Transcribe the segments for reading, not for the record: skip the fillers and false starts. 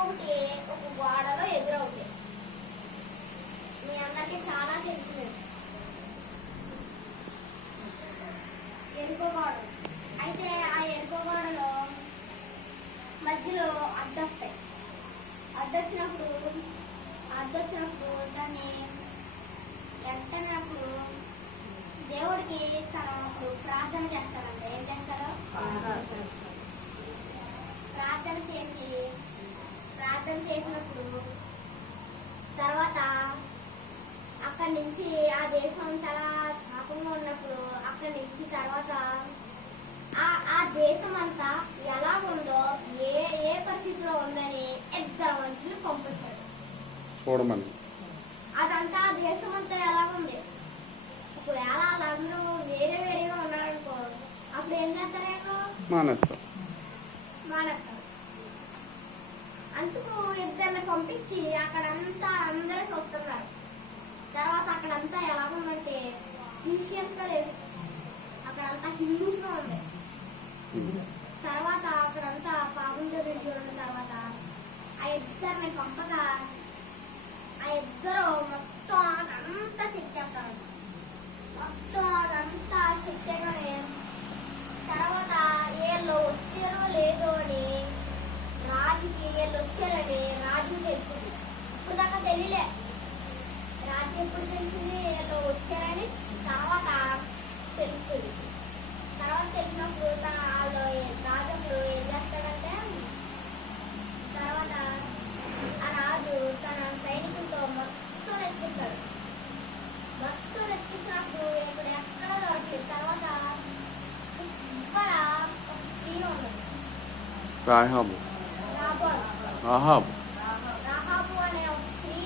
ఇంకొకటి ఒక గోడలో ఎదురవుతాయి. మీ అందరికి చాలా తెలిసింది ఎరుకో గోడ. అయితే ఆ ఎరుకో గోడలో మధ్యలో అడ్డొస్తాయి. అడ్డొచ్చినప్పుడు దాన్ని వెంటనేప్పుడు దేవుడికి తను అప్పుడు ప్రార్థన చేస్తాడంట. ఏం చేస్తాడో ప్రార్థన చేసినప్పుడు తర్వాత అక్కడి నుంచి ఆ దేశం చాలా పాపంగా ఉన్నప్పుడు అక్కడి నుంచి తర్వాత ఆ దేశం అంతా ఎలా ఉందో ఏ ఏ పరిస్థితిలో ఉందని ఇద్దరు మనుషులు పంపించాడు చూడమని. అదంతా ఆ దేశం అంతా ఎలా ఉంది. ఒకవేళ వాళ్ళందరూ వేరే వేరేగా ఉన్నారనుకో అప్పుడు ఏం చేస్తారేమో మానేస్తారు. అందుకు ఇద్దరిని పంపించి అక్కడంతా అందరూ చూస్తున్నారు. తర్వాత అక్కడంతా ఎలా ఉందంటే క్రిస్టియన్స్ గా లేదు, అక్కడంతా హిందూస్ గా ఉంది. తర్వాత అక్కడంతా పాపం చూడడం తర్వాత ఆ ఇద్దరిని పంపగా ఆ ఇద్దరు మొత్తం అదంతా చెక్ చేస్తారు. మొత్తం అదంతా చెక్ చేయగానే తర్వాత వీళ్ళు వచ్చారో లేదో అని రాజుకి వీళ్ళు వచ్చారని రాజుకి తెలిసింది. ఇప్పుడు దాకా తెలియలే. రాజు ఎప్పుడు తెలిసింది వీళ్ళు వచ్చారని తర్వాత తెలుస్తుంది. తర్వాత తెలిసినప్పుడు వాళ్ళు రాజుప్పుడు ఏం చేస్తాడంటే తర్వాత ఆ రాజు తన సైనికులతో మొత్తం ఎత్తిస్తాడు. మొత్తం ఎత్తించినప్పుడు ఇప్పుడు ఎక్కడ దొరకలేదు. తర్వాత చివర ఒక స్త్రీ ఉన్నది, రాహాబు అనే ఒక స్త్రీ.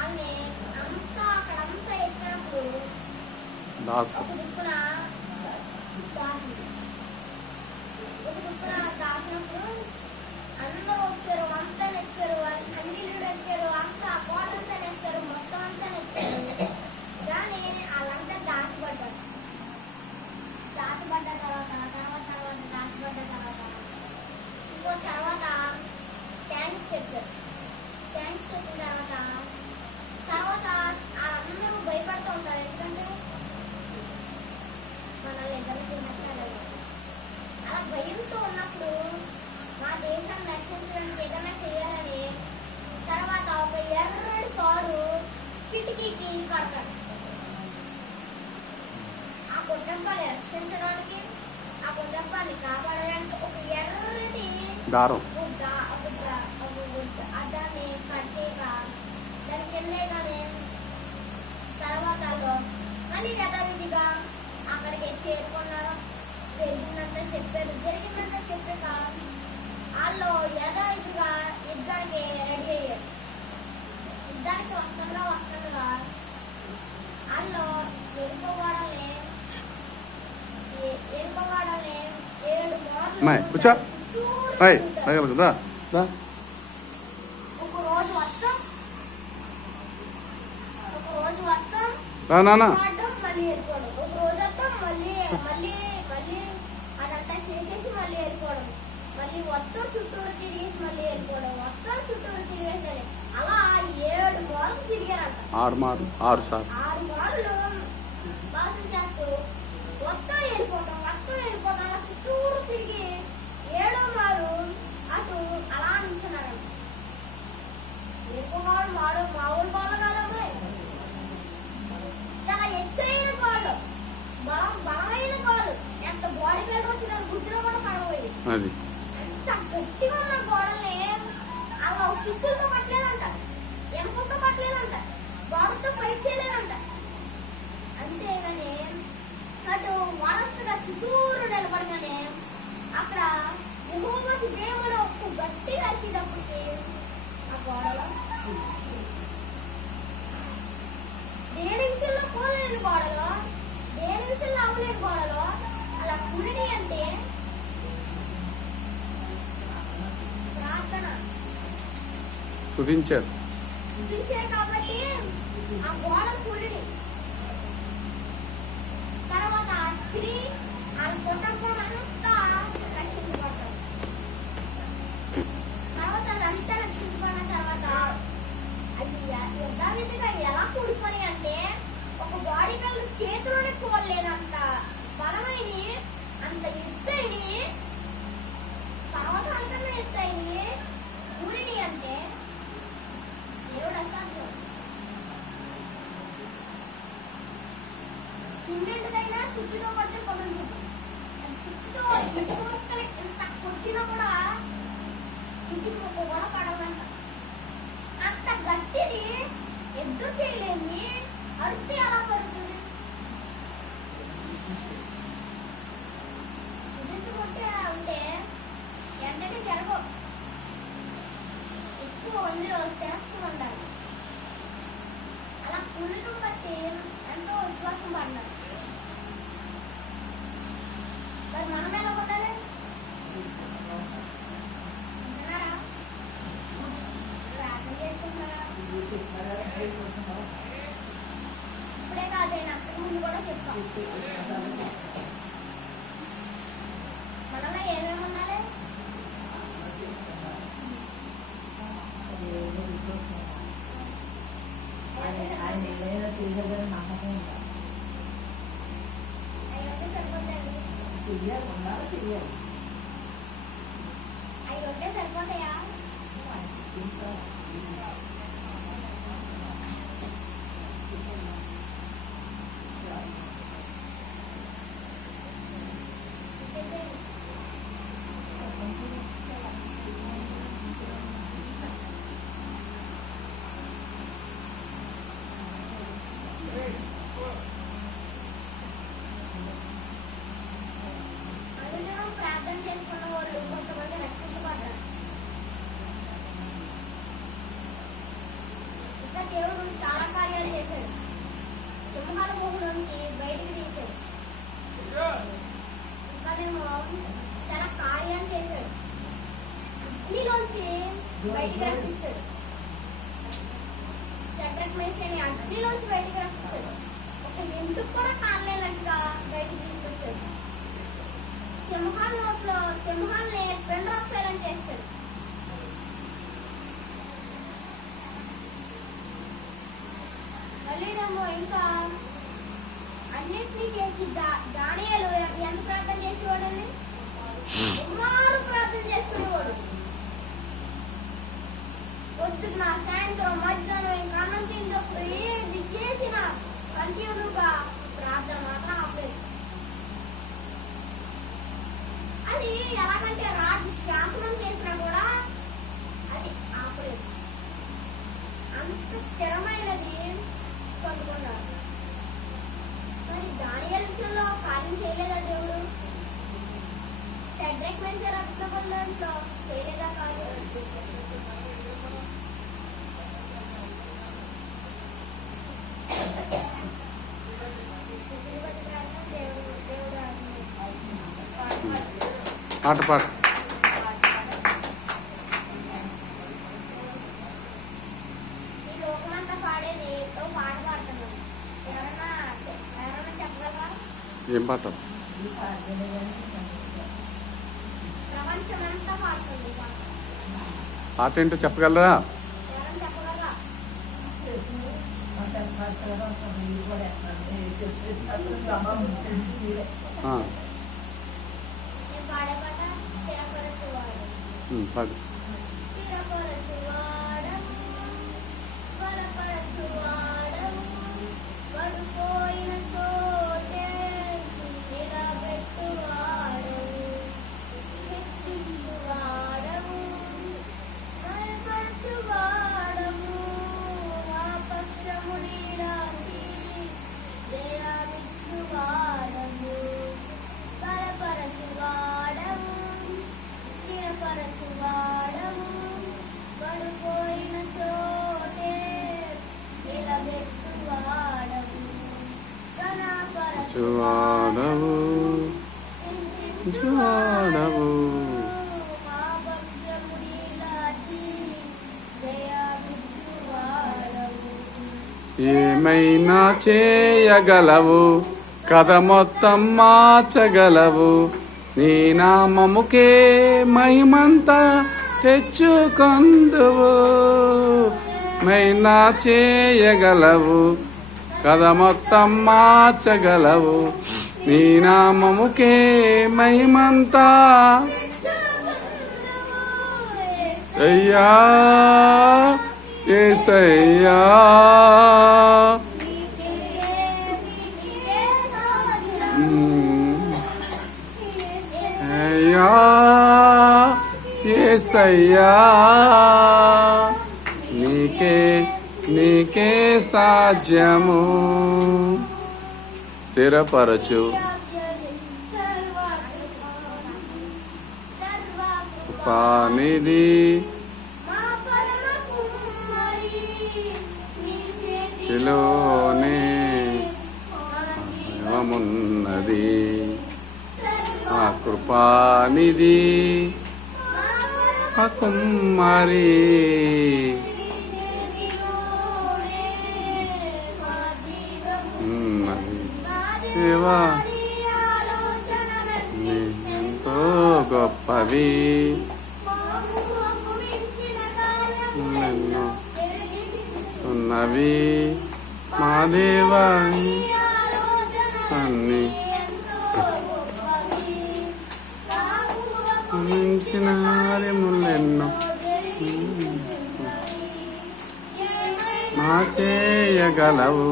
ఆమె అంతా అక్కడంతా ఎత్తినప్పుడు ఒక దిక్కున దాచినప్పుడు అందరూ వచ్చారు. అంతా నెచ్చారు, అన్నిళ్ళు నెచ్చారు, అంతా కోటంతా నెచ్చారు, మొత్తం అంతా నెచ్చారు. కానీ వాళ్ళంతా దాచబడ్డ తర్వాత ఇంకో తర్వాత థ్యాంక్స్ చెప్పారు. థ్యాంక్స్ చెప్పిన తర్వాత వాళ్ళందరూ భయపడుతూ ఉంటారు. ఎందుకంటే మనల్ని ఎదుర్కొన్నట్టు అలా భయంతో ఉన్నప్పుడు మా దేశాన్ని రక్షించడానికి ఏదైనా చేయాలని తర్వాత ఒక ఎర్రటి తాడు కిటికీకి కడతారు. ఆ కుటుంబాన్ని రక్షించడానికి, ఆ కుటుంబాన్ని కాపాడడానికి ఒక ఎర్రటి దారం దాన్ని కట్టేగా దాని కిందేగానే తర్వాత మళ్ళీ యథావిధిగా అక్కడికి చేరుకున్నారు. జరిగిందంతా చెప్పాక వాళ్ళు యథావిధిగా యుద్ధానికి రెడీ అయ్యారు. యుద్ధానికి వస్తుండగా వాళ్ళు ఎరుకోవాడలే 7 మార్లు ఒక రోజు మొత్తం మళ్ళీ ఏరుకోవడం, ఒక రోజు మొత్తం మళ్ళీ అదంతా చేసేసి మళ్ళీ ఏరుకోవడం, మళ్ళీ మొత్తం చుట్టూరు తిరిగేసి మళ్ళీ ఏరుకోవడం, మొత్తం చుట్టూరు తిరిగేసాడు. అలా 7 మార్లు తిరిగారంట. 6 మార్లు బాధ చేస్తూ మొత్తం ఏరిపోవడం అలా చుట్టూరు తిరిగి 7వ మారు అటు అలా నిల్చున్నారంట. ఏరుకోవడం మామూలు గోడ కాదమ్మాయి, చాలా ఎత్తైన గోడలు, బలమైన గోడలు. ఎంత బాడీ బిల్డర్ వచ్చి దాని గుడ్డులో కూడా పడబోయేది. ఎంత గట్టిగా ఉన్న గోడలే అలా చుట్టూతో పట్టలేదంట, వెనకతో పట్టలేదంట, గోడతో ఫైట్ చేయలేదంట. అంతేగాని అటు వరసగా చుట్టూరు నిలబడగానే అక్కడ యెహోవాకి జయమని ఒక గట్టిగా వచ్చేటప్పటికి ఆ గోడలో దేని విషయంలో పోలేని గోడలో, దేని విషయంలో అవ్వలేని గోడలో అలా కుడిని అంటే ప్రార్థన స్తుతించారు కాబట్టి ఆ గోడ కుడిని. తర్వాత ఆ స్త్రీ ఆ కుటుంబం అంతా రక్షించబడతారు. తర్వాత ఇటుక ముక్కలు ఇంత కొట్టినా కూడా ఇంటికి ముక్క కూడా పడదంట. అంత గట్టిది ఎద్దు చేయలేని అరుస్తే ఎలా పడుతుంది? ఎదుర్కొంటే ఉంటే వెంటనే జరగవు. ఎక్కువ వందిలో తిరక్కు ఉండాలి. అలా కూడటం బట్టి ఎంతో విశ్వాసం పడినారు. మరి మనం ఎలా ఉండాలి? విన్నారా? ప్రార్థన చేసుకుంటున్నారా? ఇప్పుడే కాదే నాకు ముందు కూడా చెప్తాం. మనలో ఏమేమి ఉండాలి? అయ్యంటే సరిపోతాయండి. అయ్యంటే సరిపోతాయా? అనుదినం ప్రార్థన చేసుకున్న వాళ్ళు కొంతమంది రక్షించబడ్డారు. ఇంకా దేవుడు చాలా కార్యాలు చేశాడు. సింహాల గుహ నుంచి బయటికి తీశాడు. ఇంకానేమో చాలా కార్యాలు చేశాడు. అగ్నిలోంచి బయటికి రక్షించాడు. షడ్రక్ మేషాని అగ్నిలోంచి బయటికి రక్షించాడు. ఒక ఎందుకు కూడా కాలేనంటగా బయటికి తీసుకొచ్చాడు. సింహాల నోట్లో సింహాల్ని పెండ్రాక్షాలను చేస్తాడు. మళ్ళీనేమో ఇంకా అన్నిటినీ చేసి దానియేలు ఎంత ప్రార్థన చేసేవాడని సుమారు ప్రార్థన చేసుకునేవాడు. పొద్దున్న సాయంత్రం మధ్యాహ్నం ఇంకా అన్నం తింటప్పుడు ఏది చేసినా కంటిన్యూగా ప్రార్థన మాత్రం ఆపలేదు. అది ఎలాగంటే రాజు శాసనం చేసినా కూడా అది ఆపలేదు. అంత స్థిరమైనది పొందుకున్నారు. మరి దానియేలు విషయంలో కార్యం చేయలేదా దేవుడు? షడ్రక్ మేషాకు అబ్దెనెగోలో చేయలేదా కార్యం? పాట పాట ఈ లోకమంతా పాడేది ఓ పాట పాడుతున్నాం. ఎవరన్నా చెప్పగలరా? ఏం పాట? ప్రపంచమంతా పాడుతుంది ఈ పాట. పాట ఏంటో చెప్పగలరా? ఎవరన్నా చెప్పగలరా? నేను పాడే పాట స్థిరపరచువాడు. పాడు. స్థిరపరచువాడము, బలపరచువాడము, పడిపోయిన చోటే నిలబెట్టువాడము, హెచ్చించువాడము, బలపరచువాడము, మా పక్షము నిలిచి జయమిచ్చువాడము, బలపరచువాడము, స్థిరపరచువాడము, పడిపోయిన చోటే నిలబెట్టువాడము, చూడవు చూడవు మా భక్తము నిలిచి జయమిచ్చువాడము. ఏమైనా చేయగలవు, కథ మొత్తం మార్చగలవు, నీ నామముకే మహిమంతా తెచ్చుకొందువు. మైనా చేయగలవు, కథ మొత్తం మార్చగలవు, నీ నామముకే మహిమంతా. అయ్యా యేసయ్యా అయ్యా యేసయ్యా నీకే సాధ్యము. స్థిరపరచు పానిది లోనే ఉన్నది. ఆ కృపానిది ఆ కుమ్మరి దేవా ఎంతో గొప్పవి ఎన్నో ఉన్నవి మా దేవా అన్ని మించిన కార్యములెన్నో మా చేయగలవు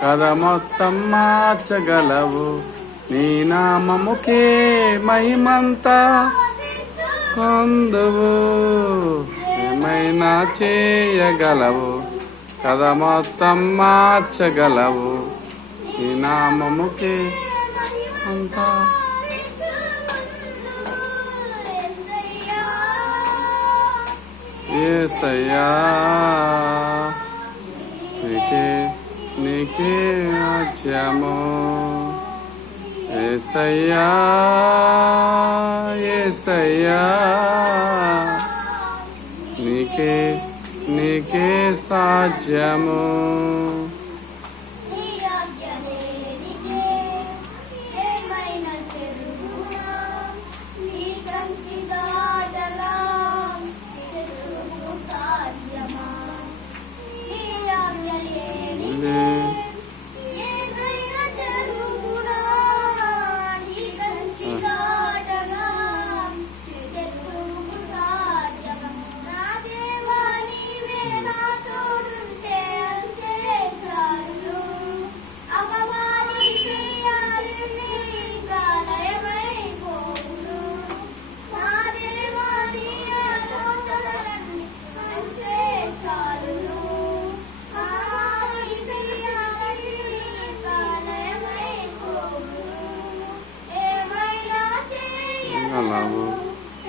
కథ మొత్తం మార్చగలవు. నీ నామముకే మహిమంతా కొందువు. ఏమైనా చేయగలవు కథ మొత్తం మార్చగలవు. నీ నామముకే అంతా యేసయ్యా నీకే రాజ్యము. యేసయ్యా యేసయ్యా నీకే సాధ్యము.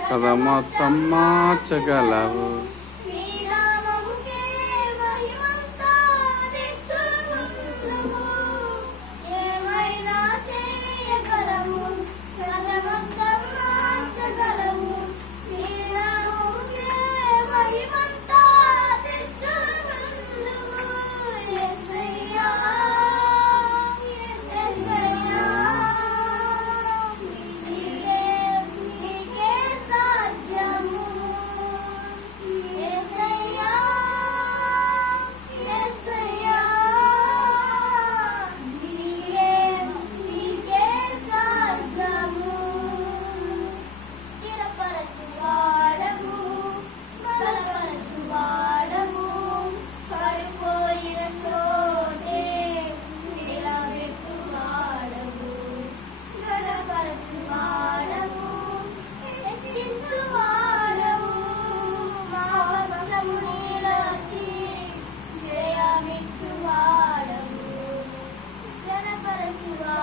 కథ మొత్తం మార్చగలవు.